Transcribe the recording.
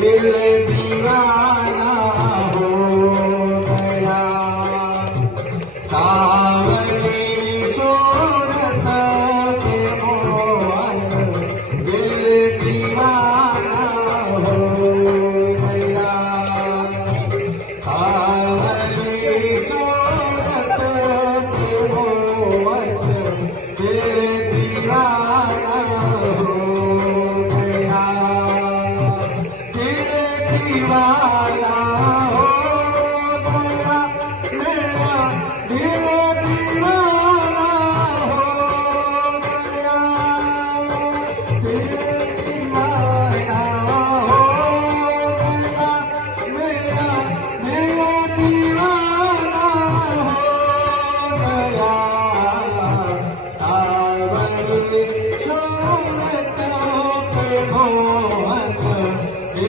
दिल दीवाना हो गया। सावली सूरत पे मोहन दिल दीवाना हो गया। सावली सूरत पे मोहन दिल दीवाना हो गया। दिल दीवाना